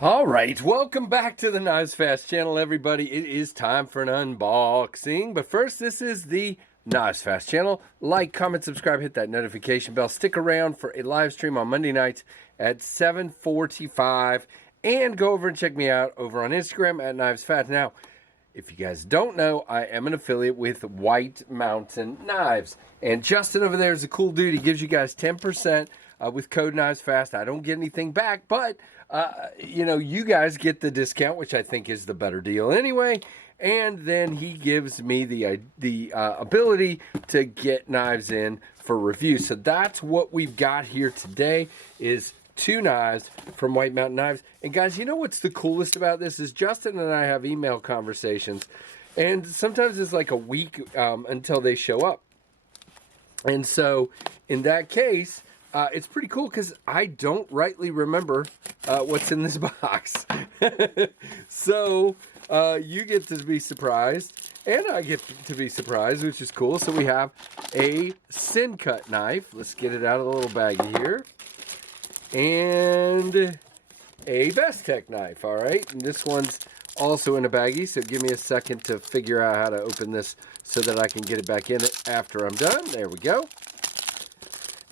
All right, welcome back to the Knives Fast channel, everybody. It is time for an unboxing. But first, this is the Knives Fast channel. Like, comment, subscribe, hit that notification bell. Stick around for a live stream on Monday nights at 7:45. And go over and check me out over on Instagram at Knives Fast. Now, if you guys don't know, I am an affiliate with White Mountain Knives. And Justin over there is a cool dude. He gives you guys 10% with code Knives Fast. I don't get anything back, but you know, you guys get the discount, which I think is the better deal anyway. And then he gives me the ability to get knives in for review. So that's what we've got here today is 2 knives from White Mountain Knives. And guys, you know what's the coolest about this is Justin and I have email conversations, and sometimes it's like a week until they show up. And so in that case, it's pretty cool because I don't rightly remember what's in this box. So you get to be surprised, and I get to be surprised, which is cool. So we have a Sencut knife. Let's get it out of the little baggie here. And a Bestech knife, all right? And this one's also in a baggie, so give me a second to figure out how to open this so that I can get it back in after I'm done. There we go.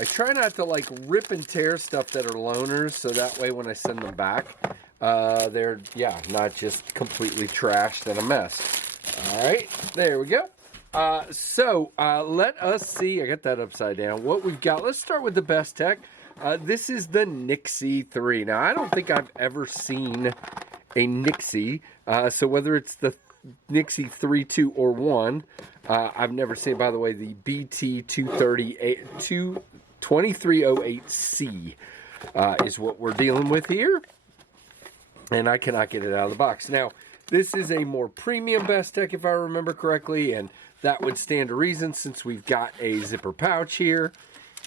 I try not to like rip and tear stuff that are loaners, so that way when I send them back, they're, yeah, not just completely trashed and a mess. All right, there we go. Let us see, I got that upside down, what we've got. Let's start with the Bestech. This is the Nixie 3. Now, I don't think I've ever seen a Nixie, so whether it's the Nixie 3, 2, or 1, I've never seen, by the way, the BT 2308C is what we're dealing with here. And I cannot get it out of the box. Now, this is a more premium Bestech, if I remember correctly, and that would stand to reason since we've got a zipper pouch here.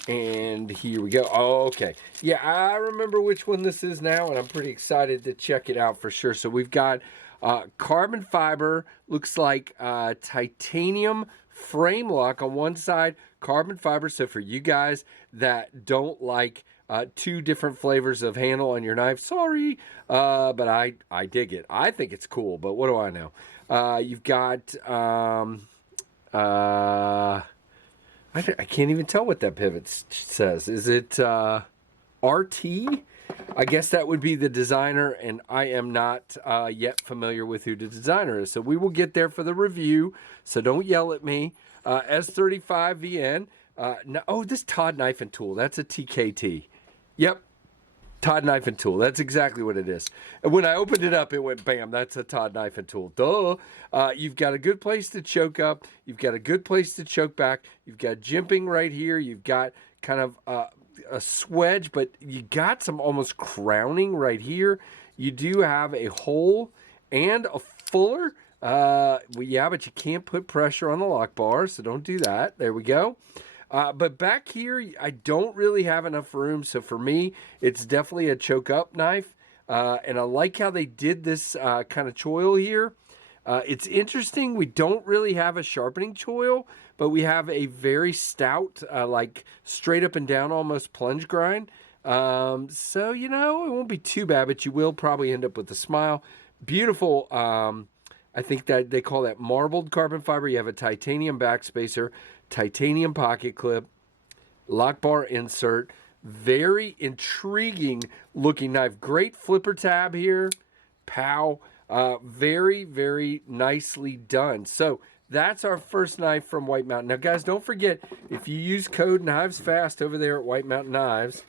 And here we go. Oh, okay. Yeah, I remember which one this is now, and I'm pretty excited to check it out for sure. So we've got carbon fiber, looks like titanium frame lock on one side, carbon fiber. So for you guys that don't like 2 different flavors of handle on your knife, sorry, but I dig it. I think it's cool, but what do I know? You've got I can't even tell what that pivot says. Is it RT? I guess that would be the designer, and I am not yet familiar with who the designer is. So we will get there for the review, so don't yell at me. S35VN. No, oh, this Todd Knife and Tool. That's a TKT. Yep. Todd Knife and Tool. That's exactly what it is. And when I opened it up, it went bam. That's a Todd Knife and Tool. Duh. You've got a good place to choke up. You've got a good place to choke back. You've got jimping right here. You've got kind of a swedge, but you got some almost crowning right here. You do have a hole and a fuller. Well, yeah, but you can't put pressure on the lock bar, so don't do that. There we go. But back here, I don't really have enough room. So for me, it's definitely a choke up knife. And I like how they did this kind of choil here. It's interesting. We don't really have a sharpening choil, but we have a very stout, like straight up and down, almost plunge grind. So, you know, it won't be too bad, but you will probably end up with a smile. Beautiful. I think that they call that marbled carbon fiber. You have a titanium backspacer, titanium pocket clip, lock bar insert. Very intriguing looking knife. Great flipper tab here. Pow. Very, very nicely done. So that's our first knife from White Mountain. Now, guys, don't forget, if you use code Knives Fast over there at White Mountain Knives,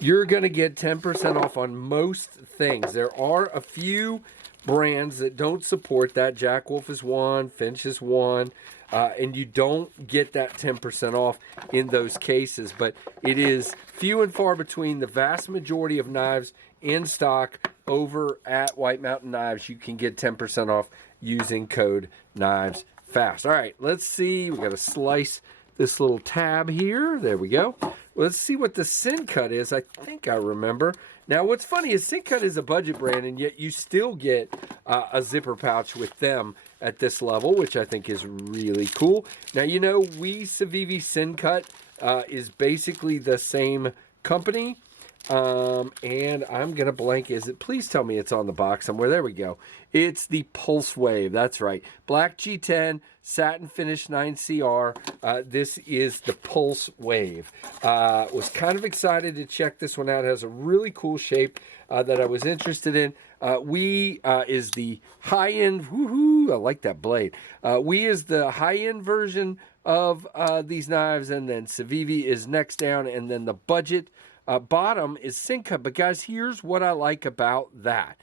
you're going to get 10% off on most things. There are a few brands that don't support that. Jack Wolf is one, Finch is one, and you don't get that 10% off in those cases. But it is few and far between. The vast majority of knives in stock over at White Mountain Knives, you can get 10% off using code Knives Fast. All right, let's see. We got to slice this little tab here. There we go. Let's see what the Sencut is. I think I remember. Now, what's funny is Sencut is a budget brand, and yet you still get a zipper pouch with them at this level, which I think is really cool. Now, you know, Civivi Sencut is basically the same company. And I'm going to blank. Please tell me it's on the box somewhere. There we go. It's the Pulse Wave. That's right. Black G10, satin finish 9CR. This is the Pulse Wave. Was kind of excited to check this one out. It has a really cool shape that I was interested in. Is the high-end, woohoo, I like that blade. Is the high-end version of these knives, and then Civivi is next down, and then the budget bottom is Sencut. But guys, here's what I like about that.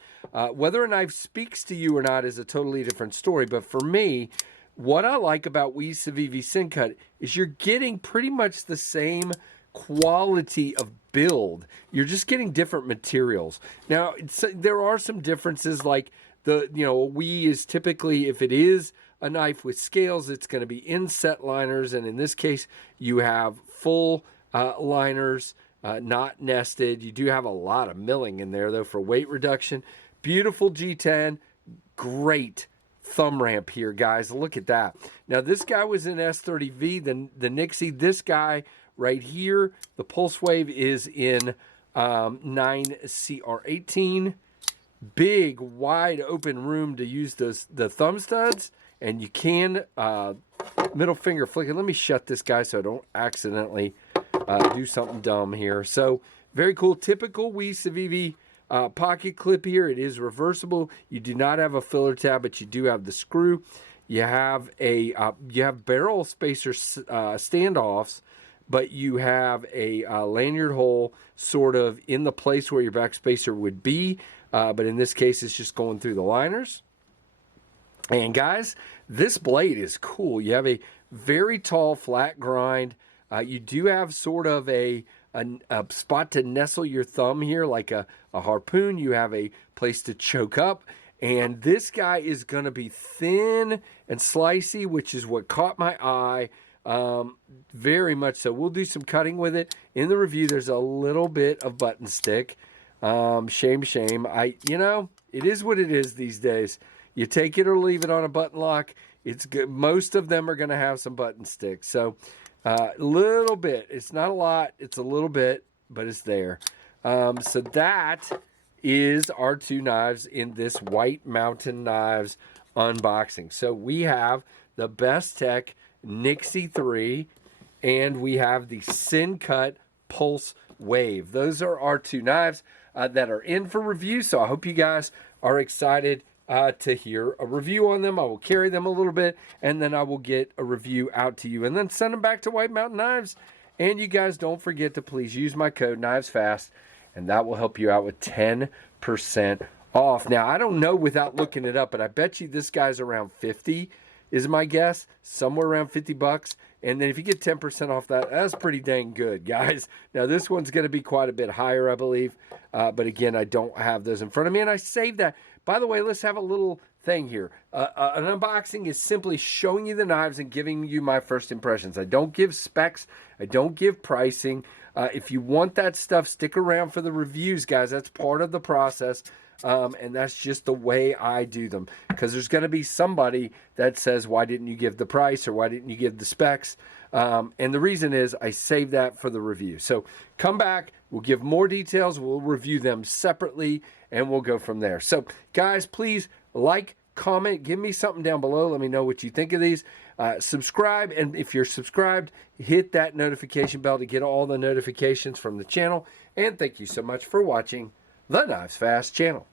Whether a knife speaks to you or not is a totally different story, but for me, what I like about Civivi Sencut is you're getting pretty much the same quality of build. You're just getting different materials. Now, there are some differences, like is typically, if it is a knife with scales, it's going to be inset liners, and in this case, you have full liners, not nested. You do have a lot of milling in there, though, for weight reduction. Beautiful G10, great thumb ramp here, guys. Look at that. Now, this guy was in S30V, the Nixie. This guy right here, the Pulse Wave, is in 9CR18. Big, wide open room to use the thumb studs, and you can middle finger flicking. Let me shut this guy so I don't accidentally do something dumb here. So, very cool. Typical Civivi pocket clip here. It is reversible. You do not have a filler tab, but you do have the screw. You have barrel spacer standoffs, but you have a lanyard hole sort of in the place where your back spacer would be. But in this case, it's just going through the liners. And guys, this blade is cool. You have a very tall flat grind. You do have sort of a spot to nestle your thumb here, like a harpoon. You have a place to choke up. And this guy is going to be thin and slicey, which is what caught my eye very much so. We'll do some cutting with it. In the review, there's a little bit of button stick. Shame. It is what it is these days. You take it or leave it on a button lock. It's good. Most of them are going to have some button sticks. So a little bit. It's not a lot. It's a little bit, but it's there. So that is our two knives in this White Mountain Knives unboxing. So we have the Bestech Nixie 3, and we have the Sencut Pulse Wave. Those are our two knives that are in for review. So I hope you guys are excited to hear a review on them. I will carry them a little bit, and then I will get a review out to you, and then send them back to White Mountain Knives. And you guys don't forget to please use my code KnivesFast, and that will help you out with 10% off. Now, I don't know without looking it up, but I bet you this guy's around 50 is my guess, somewhere around 50 bucks. And then if you get 10% off that, that's pretty dang good, guys. Now, this one's going to be quite a bit higher, I believe. But again, I don't have those in front of me, and I saved that. By the way, let's have a little thing here. An unboxing is simply showing you the knives and giving you my first impressions. I don't give specs. I don't give pricing. If you want that stuff, stick around for the reviews, guys. That's part of the process. And that's just the way I do them. Because there's going to be somebody that says, why didn't you give the price, or why didn't you give the specs? And the reason is I save that for the review. So come back. We'll give more details. We'll review them separately, and we'll go from there. So, guys, please like, comment, give me something down below. Let me know what you think of these. Subscribe, and if you're subscribed, hit that notification bell to get all the notifications from the channel. And thank you so much for watching the Knives Fast channel.